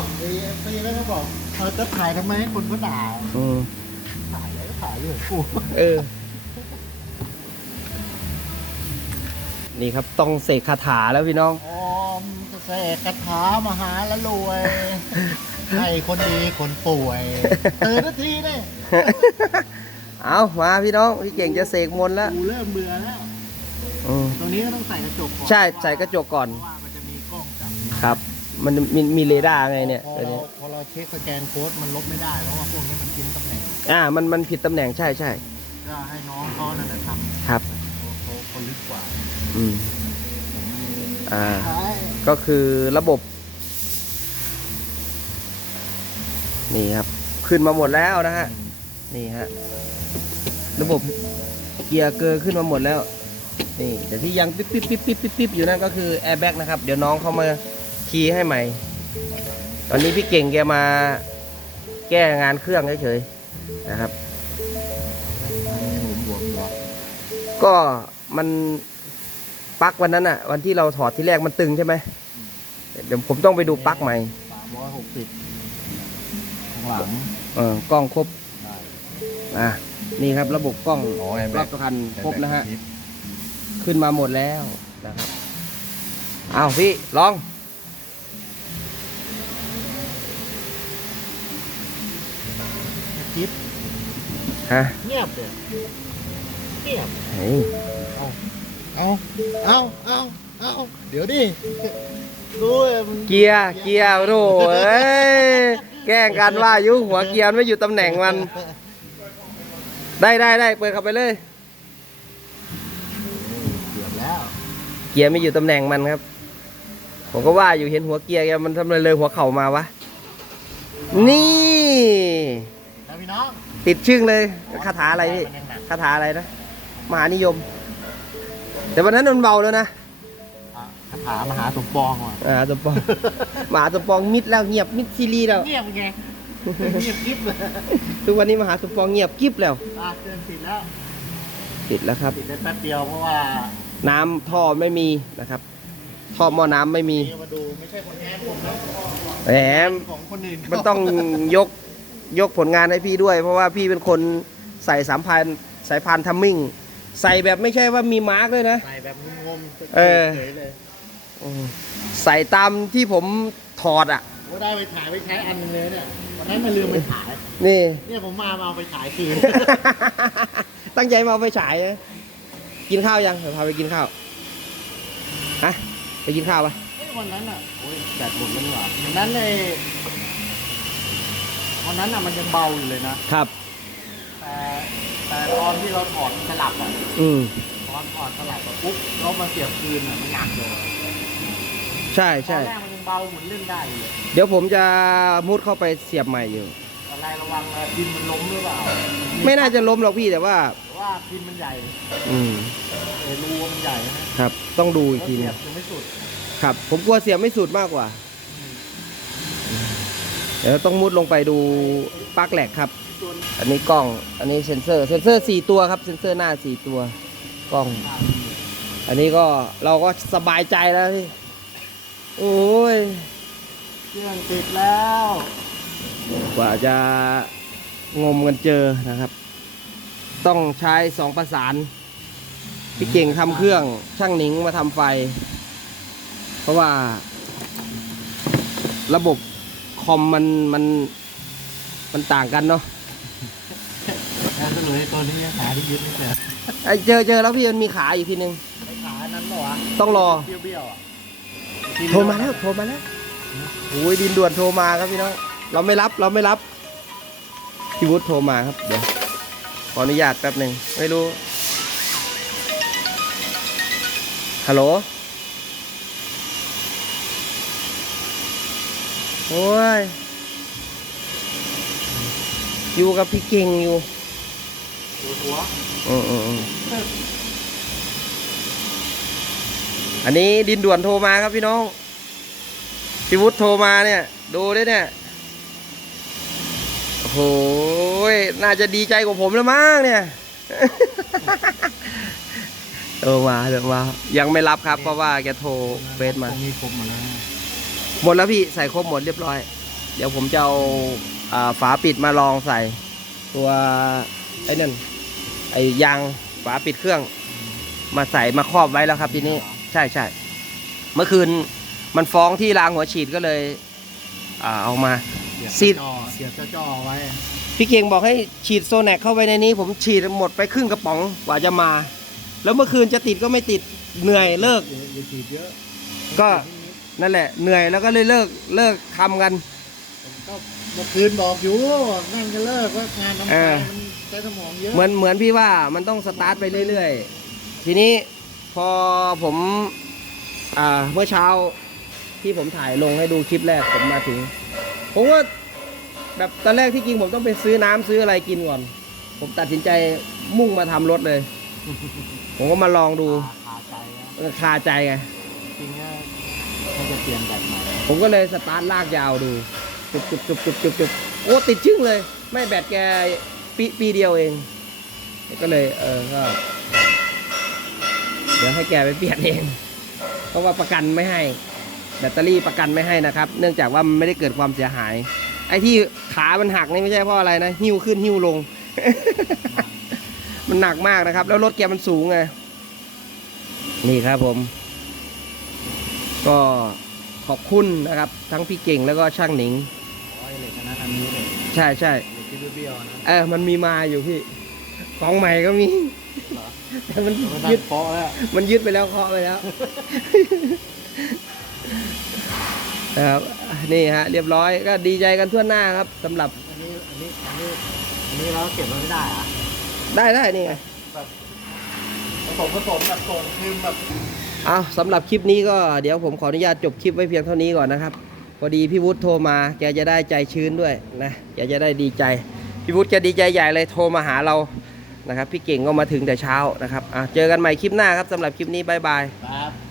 บอกไอ้เอฟซีแล้วก็บอกเออจะถ่ายทำไมให้คนก็ด่าอืมถ่ายแล้วก็ถ่ายเรื่องกูเออ นี่ครับต้องเสกคาถาแล้วพี่น้องออมเสกคาถามหาละรวยให้คนดีคนป่วยตื่นนาทีเนี่ยเอามาพี่น้อง พี่เก่งจะเสกมนต์แล้วกูเริ่มเบื่อแล้ว อืมตรงนี้ก็ต้องใส่กระจกก่อนใช่ใส่กระจกก่อน เพราะว่ามันจะมีกล้องจับ ครับ มันมีมีเรดาร์ไงเนี่ยพอตัวเรานี้พอเราเช็คสแกนโค้ดมันลบไม่ได้เพราะว่าพวกนี้มันทิ้งตำแหน่งอ่า มันมันผิดตำแหน่งใช่ใช่ก็ให้น้องเขานั่นแหละทครับำเขาเขาลึกกว่าอืมผมมีอ่าใช่ก็คือระบบ นี่ครับ ขึ้นมาหมดแล้วนะฮะ นี่ฮะ ระบบเกียร์เกอร์ขึ้นมาหมดแล้ว นี่แต่ที่ยังปิ๊บปิ๊บปิ๊บปิ๊บปิ๊บปิ๊บอยู่นั่นก็คือแอร์แบ็กนะครับ เดี๋ยวน้องเขามา คีย์ให้ใหม่ ตอนนี้พี่เก่งแกมาแก้งานเครื่องเฉยๆนะครับหลุมหลวมเหรอก็มันปลั๊กวันนั้นอะวันที่เราถอดที่แรกมันตึงใช่ไหมเดี๋ยวผมต้องไปดูปลั๊กใหม่สามร้อยหกสิบข้างหลังเออกล้องครบได้อะนี่ครับระบบกล้องอ๋อแอร์รแบ็อบคันครบนะฮะ ขึ้นมาหมดแล้วนะครับ เอาพี่ลอง ฮะเงียบเลยเงียบเฮ้ยเอาเอาเอาเอาเดี๋ยวดิรู้เลยมึงเกียร์เกียร์โถ่เอ้ยแกล้งกันว่าอยุหัวเกียร์มันไม่อยู่ตำแหน่งมัน ได้ได้ได้เปิดเข้าไปเลย เกือบแล้ว เกียร์ไม่อยู่ตำแหน่งมันครับ ผมก็ว่าอยู่เห็นหัวเกียร์แกมันทำไมเลยหัวเข่ามาวะ นี่นะพี่น้อง ติดชึ่งเลยคาถาอะไรพี่มันยังหนักคาถาอะไรนะมหานิยม แต่วันนั้นมันเบาแล้วนะอะคาถามหาสมปองว่ะมหาสมปองมหาสมปองมิดแล้วเงียบมิดซีรีส์แล้วเงียบไงเงียบกิ๊บเลยทุกวันนี้มหาสมปองเงียบกิ๊บแล้วอะเกินติดแล้วติดแล้วครับติดได้แป๊บเดียวเพราะว่า น้ำท่อไม่มีนะครับท่อหม้อน้ำไม่มีนี่มาดูไม่ใช่คนแท้ผมนะแหมของคนอื่นมันต้องยก ยกผลงานให้พี่ด้วย เพราะว่าพี่เป็นคนใส่สามพันสายพานทัมมิ่ง ใส่แบบไม่ใช่ว่ามีมาร์กด้วยนะ ใส่แบบงงๆเออเฉยๆเลยอืมใส่ตามที่ผมถอดอะ ว่าได้ไปถ่ายไปใช้อันหนึงเลยเนี่ยวันนั้นมาลืมไปถ่าย นี่ เนี่ยผมมามาเอาไปถ่ายคืน ตั้งใจมาเอาไปฉายนะกินข้าวยังเดี๋ยวพาไปกินข้าวฮะไปกินข้าวปะเฮ้ยวันนั้นอะโอ้ยแบตหมดแล้วนี่หว่าวันนั้นเลย วันนั้นอะมันยังเบาอยู่เลยนะ ครับ แต่แต่ตอนที่เราถอดสลับอะอืมตอนถอดสลับอะปุ๊บเรามาเสียบคืนอะมันหนักเลยใช่ตอใช่นแรกมันยังเบาเหมือนเล่นได้อยู่เลยเดี๋ยวผมจะมุดเข้าไปเสียบใหม่อยู่ตอนแรกระวังนะดินมันล้มหรือเปล่าไม่น่าจะล้มหรอกพี่แต่ว่าแต่ว่าดินมันใหญ่อืมเออรูมันใหญ่นะครับ ต้องดูอีกแล้วทีเสีนึยงบยังไม่สุดครับ ผมกลัวเสียบไม่สุดมากกว่า เดี๋ยวต้องมุดลงไปดูปลั๊กแหลกครับ อันนี้กล้อง อันนี้เซ็นเซอร์ เซ็นเซอร์สี่ตัวครับ เซ็นเซอร์หน้าสี่ตัว กล้อง อันนี้ก็เราก็สบายใจแล้วพี่ โอ้ย เครื่องติดแล้ว กว่าจะงมกันเจอนะครับ ต้องใช้สองประสาน พี่เก่งทำเครื่อง ช่างหนิงมาทำไฟ เพราะว่า ระบบ คอมมันมันมันต่างกันเนาะแล้วก็เลยตัวนี้หาที่ยึดไม่เจอไอเจอเจอแล้วพี่มันมีขาอยู่ทีนึงไอ้ขานั้นเหรอวะต้องรอเบี้ยวๆอะโทรมาแล้วโทรมาแล้วโอ้ยดินด่วนโทรมาครับพี่น้องเราไม่รับเราไม่รับพี่วุฒิโทรมาครับเดี๋ยวขออนุญาตแป๊บหนึ่งไม่รู้ฮัลโหล โอ้ย อยู่กับพี่เก่งอยู่ปวดหัวอืมอืมอืมอันนี้ดินด่วนโทรมาครับพี่น้องพี่วุฒิโทรมาเนี่ย ดูด้วยเนี่ยโอ้โหยน่าจะดีใจกว่าผมแล้วมั้งเนี่ยโทรมาโทรมายังไม่รับครับเพราะว่าแกโทรเฟซมาตรงนี้ครบหมดแล้ว หมดแล้วพี่ใส่ครบหมดเรียบร้อยตเดี๋ยวผมจะเอาอ่าฝาปิดมาลองใส่ ตัวไอ้นั่นไอ้ยางฝาปิดเครื่อง มาใส่มาครอบไว้แล้วครับทีนี้ใช่ใช่เมื่อคืนมันฟ้องที่รางหัวฉีดก็เลยอ่าเอามา ซีซีดดเสียบจะจ่อไว้ พี่เก่งบอกให้ฉีดโซแนกเข้าไปในนี้ ผมฉีดหมดไปครึ่งกระป๋องกว่าจะมา แล้วเมื่อคืนจะติดก็ไม่ติดเหนื่อยเลิก อย่าอย่าฉีดเยอะก็นั่ นแหละเหนื่อยแล้วก็เลยเลิกเลิกทำกัน ผมก็เมื่อคืนบอกอยู่นั่นก็เลิกว่างานทำเอไปอมันใช้สมองเยอะเหมือนเหมือนพี่ว่ามันต้องสตาร์ทไปเรื่อยๆ ทีนี้พอผมอ่าเมื่อเช้าที่ผมถ่ายลงให้ดูคลิปแรกผมมาถึง ผมว่าแบบตอนแรกที่จริงผมต้องไปซื้อน้ำซื้ออะไรกินก่อน ผมตัดสินใจมุ่งมาทำรถเลย ผมก็มาลองดูขาใจนะเออคาใจไง จริงๆนะเขา จะเปลี่ยนแบบใหม่ผมก็เลยสตาร์ทลากยาวดูจุบจุบจุบจุบจุบจุบโอ้ติดชึ่งเลย ไม่แบตแกปีปีเดียวเอง ก็เลยเออก็เดี๋ยวให้แกไปเปลี่ยนเอง เพราะว่าประกันไม่ให้ แบตเตอรี่ประกันไม่ให้นะครับ เนื่องจากว่ามันไม่ได้เกิดความเสียหาย ไอ้ที่ขามันหักนี่ไม่ใช่เพราะอะไรนะหิ้วขึ้นหิ้วลง มันหนักมากนะครับ แล้วรถแกมันสูงไงนี่ครับผม ก็ขอบคุณนะครับ ทั้งพี่เก่งแล้วก็ช่างหนิงร้อยเลยชนะอันนี้เลยใช่ใช่เหล็กที่เบี้ยวๆนะเออมันมีมาอยู่พี่ ของใหม่ก็มี เหรอแต่มันมันยึยึดดเพาะแล้ว มันยึดไปแล้วเคาะไปแล้ว นะครับนี่ฮะ เรียบร้อยก็ดีใจกันทั่วหน้าครับสำหรับอันนี้อันนี้อันนี้อันนี้เราเก็บไว้ไม่ได้อะได้ได้นี่ไง แบบผสมผสมแบบส่งคืนแบบ เอาสำหรับคลิปนี้ก็เดี๋ยวผมขออนุญาตจบคลิปไว้เพียงเท่านี้ก่อนนะครับ พอดีพี่วุฒิโทรมาแกจะได้ใจชื้นด้วยนะแกจะได้ดีใจ พี่วุฒิจะดีใจใหญ่เลยโทรมาหาเรานะครับ พี่เก่งก็มาถึงแต่เช้านะครับอะเจอกันใหม่คลิปหน้าครับสำหรับคลิปนี้บายบาย ครับ